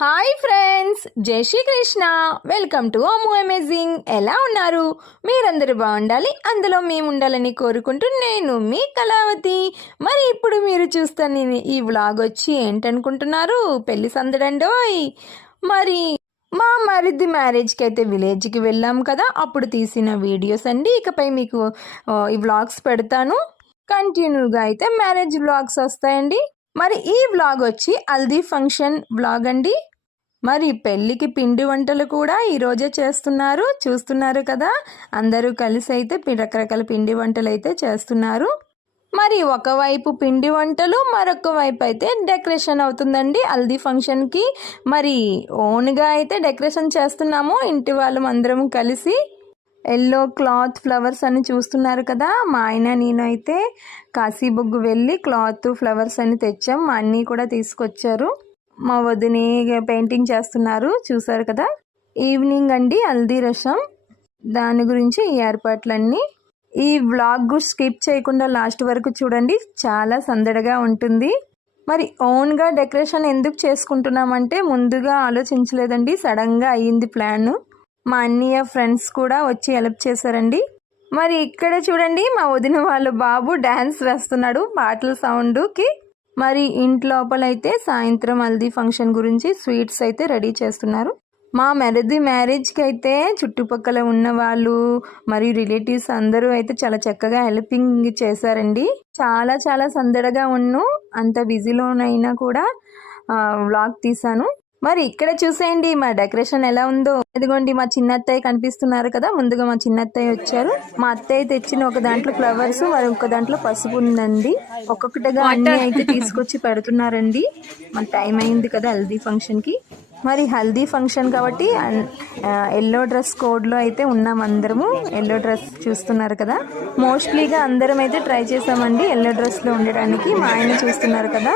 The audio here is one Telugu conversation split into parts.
హాయ్ ఫ్రెండ్స్, జై Srikrishna. Welcome to Ammu amazing. ఎలా ఉన్నారు? మీరందరూ బాగుండాలి, అందులో మేము ఉండాలని కోరుకుంటూ నేను మీ కళావతి. మరి ఇప్పుడు మీరు చూస్తాను ఈ వ్లాగ్ వచ్చి ఏంటనుకుంటున్నారు? పెళ్లి సందడండోయ్. మరి మా మరిది మ్యారేజ్కి అయితే విలేజ్కి వెళ్ళాం కదా, అప్పుడు తీసిన వీడియోస్ అండి. ఇకపై మీకు ఈ వ్లాగ్స్ పెడతాను. కంటిన్యూగా అయితే మ్యారేజ్ వ్లాగ్స్ వస్తాయండి. మరి ఈ వ్లాగ్ వచ్చి హల్దీ ఫంక్షన్ వ్లాగ్ అండి. మరి పెళ్ళికి పిండి వంటలు కూడా ఈరోజే చేస్తున్నారు, చూస్తున్నారు కదా. అందరూ కలిసి అయితే రకరకాల పిండి వంటలు అయితే చేస్తున్నారు. మరి ఒకవైపు పిండి వంటలు, మరొక వైపు అయితే డెకరేషన్ అవుతుందండి హల్దీ ఫంక్షన్కి. మరి ఓన్గా అయితే డెకరేషన్ చేస్తున్నాము, ఇంటి వాళ్ళం అందరం కలిసి. ఎల్లో క్లాత్ ఫ్లవర్స్ అని చూస్తున్నారు కదా. మా ఆయన నేను అయితే కాశీబుగ్గు వెళ్ళి క్లాత్ ఫ్లవర్స్ అని తెచ్చాం. మా అన్నీ కూడా తీసుకొచ్చారు. మా వదిని పెయింటింగ్ చేస్తున్నారు, చూసారు కదా. ఈవినింగ్ అండి హల్దీ రసం, దాని గురించి ఈ ఏర్పాట్లన్నీ. ఈ వ్లాగ్ స్కిప్ చేయకుండా లాస్ట్ వరకు చూడండి, చాలా సందడిగా ఉంటుంది. మరి ఓన్గా డెకరేషన్ ఎందుకు చేసుకుంటున్నామంటే ముందుగా ఆలోచించలేదండి, సడన్గా అయ్యింది ప్లాన్. మా అన్నయ్య ఫ్రెండ్స్ కూడా వచ్చి హెల్ప్ చేశారండి. మరి ఇక్కడ చూడండి, మా వదిన వాళ్ళ బాబు డ్యాన్స్ వేస్తున్నాడు పాటల సౌండ్కి. మరి ఇంట్లోపలైతే సాయంత్రం హల్దీ ఫంక్షన్ గురించి స్వీట్స్ అయితే రెడీ చేస్తున్నారు. మా మరిది మ్యారేజ్కి అయితే చుట్టుపక్కల ఉన్న వాళ్ళు మరియు రిలేటివ్స్ అందరూ అయితే చాలా చక్కగా హెల్పింగ్ చేశారండి. చాలా చాలా సందడిగా ఉన్ను, అంత బిజీలోనైనా కూడా వ్లాగ్ తీశాను. మరి ఇక్కడ చూసేయండి మా డెకరేషన్ ఎలా ఉందో. ఇదిగోండి మా చిన్న అత్తయ్య కనిపిస్తున్నారు కదా. ముందుగా మా చిన్న అత్తయ్య వచ్చారు. మా అత్తయ్య తెచ్చిన ఒక దాంట్లో ఫ్లవర్స్, మరి ఒక దాంట్లో పసుపు ఉందండి. ఒక్కొక్కటిగా అన్ని అయితే తీసుకొచ్చి పెడుతున్నారండి. మన టైం అయింది కదా హల్దీ ఫంక్షన్కి. మరి హల్దీ ఫంక్షన్ కాబట్టి ఎల్లో డ్రెస్ కోడ్లో అయితే ఉన్నాం అందరము. ఎల్లో డ్రెస్ చూస్తున్నారు కదా. మోస్ట్లీగా అందరం అయితే ట్రై చేసామండి ఎల్లో డ్రెస్లో ఉండడానికి. మా ఆయన చూస్తున్నారు కదా,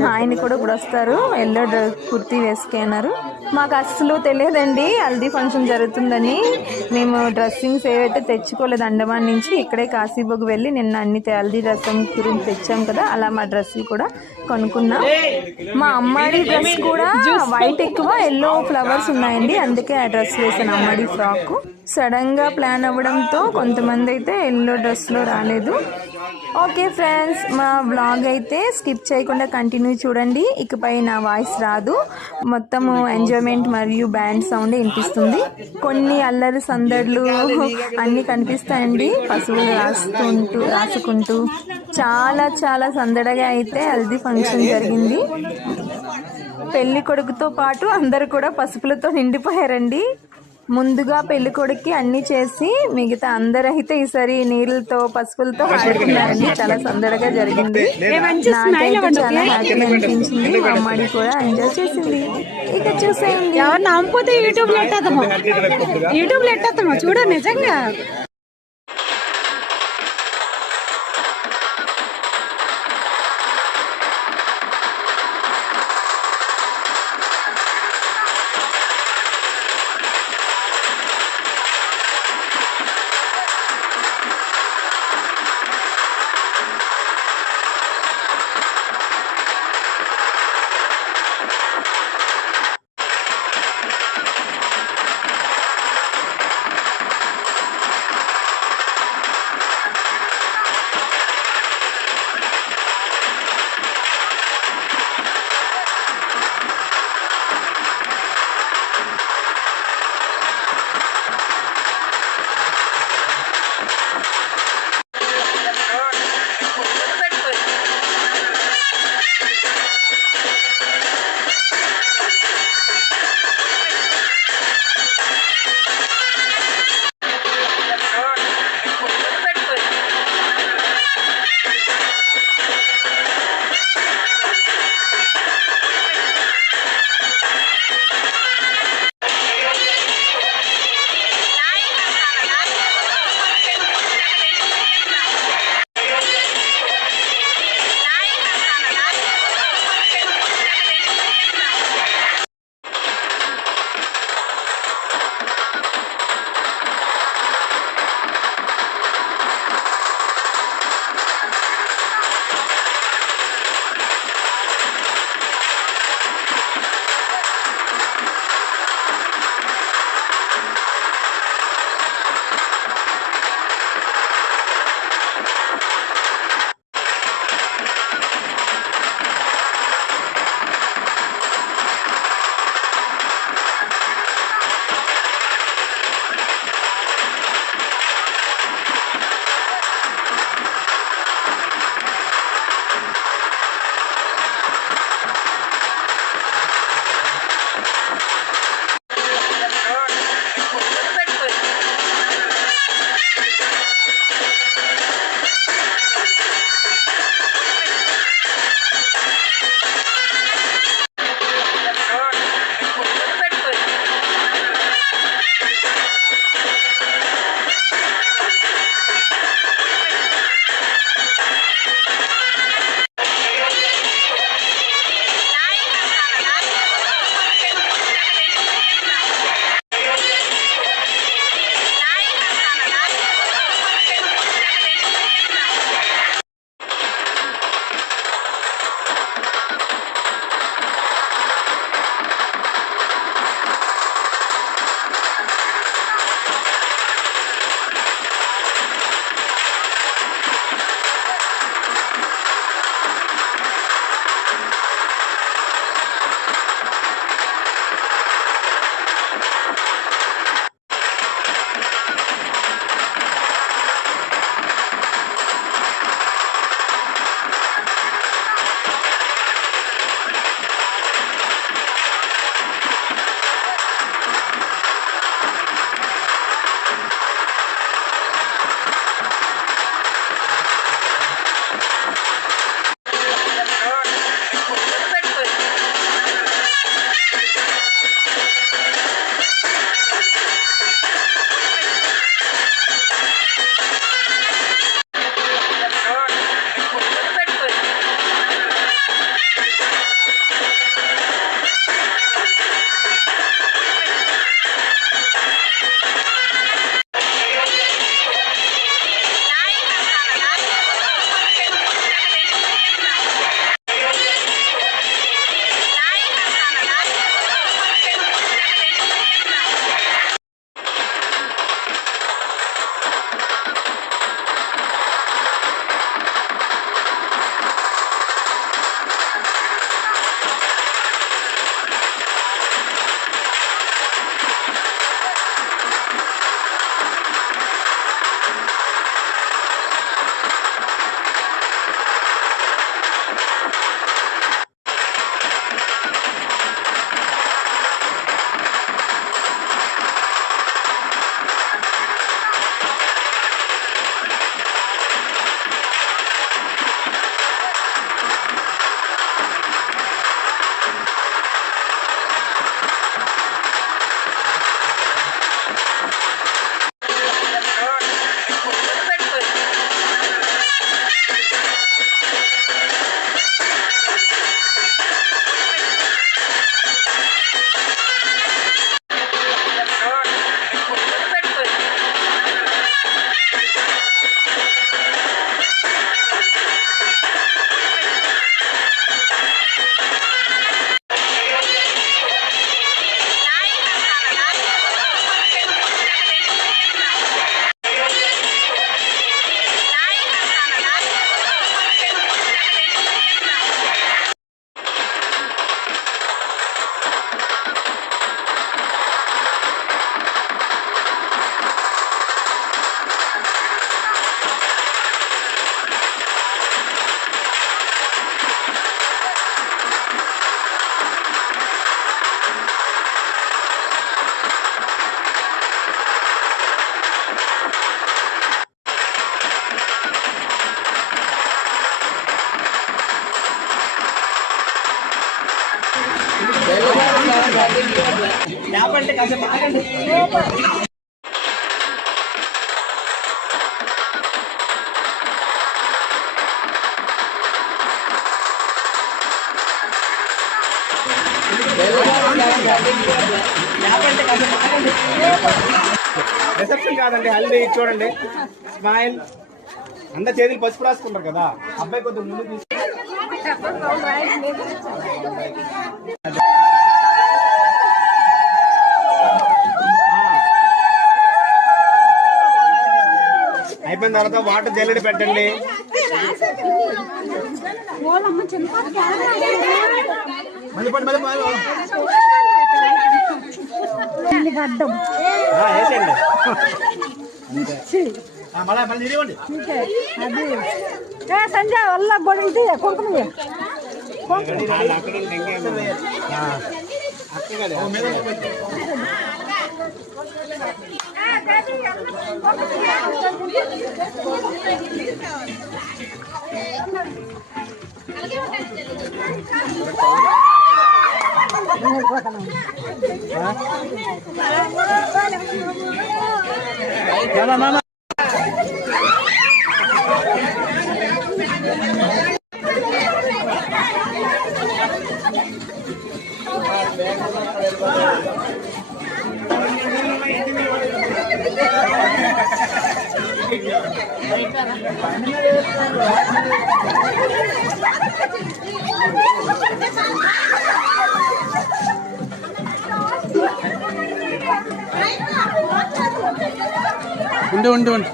మా ఆయన కూడా ఇప్పుడు వస్తారు ఎల్లో డ్రెస్ కుర్తీ వేసుకున్నారు. మాకు అస్సలు తెలియదండి హల్దీ ఫంక్షన్ జరుగుతుందని. మేము డ్రెస్సింగ్స్ ఏవైతే తెచ్చుకోలేదు అండమాన్ నుంచి, ఇక్కడే కాశీబుగ్ వెళ్ళి నిన్న అన్ని హల్దీ రసం గురించి తెచ్చాం కదా, అలా మా డ్రెస్సులు కూడా కొనుక్కున్నాం. మా అమ్మాడి డ్రెస్ కూడా వైట్ ఎక్కువ ఎల్లో ఫ్లవర్స్ ఉన్నాయండి, అందుకే ఆ డ్రెస్ వేసాను, అమ్మాడి ఫ్రాక్. సడన్ గా ప్లాన్ అవ్వడంతో కొంతమంది అయితే ఎల్లో డ్రెస్లో రాలేదు. ఓకే ఫ్రెండ్స్, మా వ్లాగ్ అయితే స్కిప్ చేయకుండా కంటిన్యూ చూడండి. ఇకపై నా వాయిస్ రాదు, మొత్తము ఎంజాయ్మెంట్ మరియు బ్యాండ్ సౌండ్ వినిపిస్తుంది. కొన్ని అల్లరి సందడ్లు అన్నీ కనిపిస్తాయండి, పశువులు రాసుకుంటూ. చాలా చాలా సందడిగా అయితే హల్దీ ఫంక్షన్ జరిగింది. పెళ్లి కొడుకుతో పాటు అందరు కూడా పసుపులతో నిండిపోయారండి. ముందుగా పెళ్లి కొడుక్కి అన్ని చేసి మిగతా అందరూ అయితే ఈసారి నీళ్ళతో పసుపులతో ఆడుకున్నారండి. చాలా సందడిగా జరిగింది. నాకైతే చాలా హ్యాపీ అనిపించింది. మా అమ్మాయి కూడా ఎంజాయ్ చేసింది. ఇక చూసేయండి. యూట్యూబ్ లో ఎట్టేద్దామా చూడ నిజంగా. లేపండి కాసేపు ఆగండి. లేపండి కాసేపు ఆగండి. రిసెప్షన్ కాదండి, హల్దీ. చూడండి, స్మైల్. అందరు చేతులు పసుపు రాసుకుంటారు కదా, అబ్బాయి కొద్దిగా ముందు తీసు. అయిపోయిన తర్వాత వాటర్ జల్లెడ పెట్టండి. వేసేయండి. మళ్ళీ తిరిగండి. సంజయ్ వల్ల ఇది కుంకుమ ఉండు ఉండు ఉండు.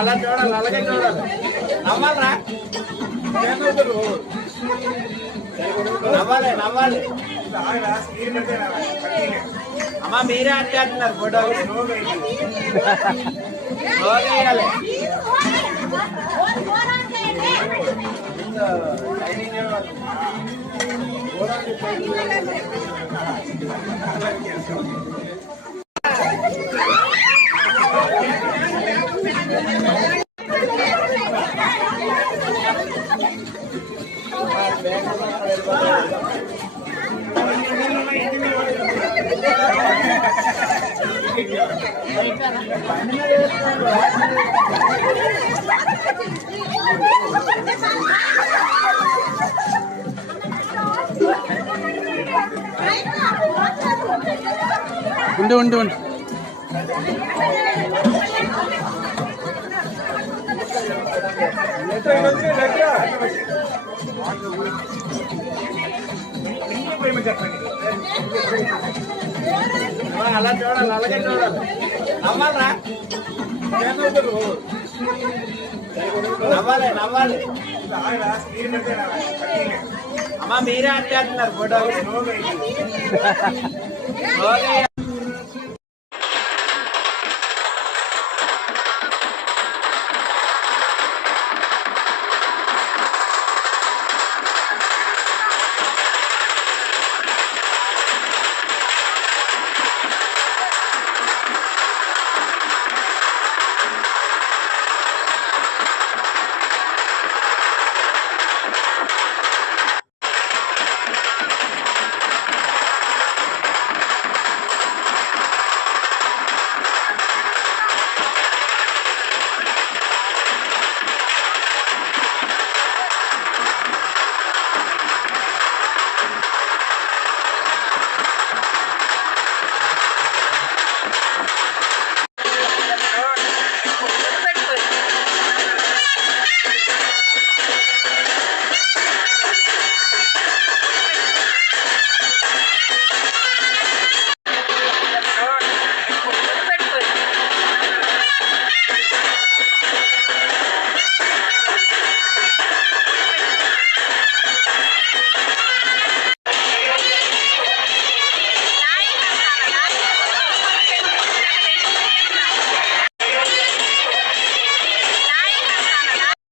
అలా చూడాలి, అలాగే చూడాలి. నవ్వాలరా, నవ్వాలి నవ్వాలి. అమ్మా మీరే అట్టేస్తున్నారు ఫోటో. వేయాలి. ఉండు ఉండు ఉండు. అలా చూడాలి, అలాగే చూడాలి. నవ్వాలరా, నవ్వాలి నవ్వాలి. అమ్మా మీరే అట్టేస్తున్నారు ఫోటో.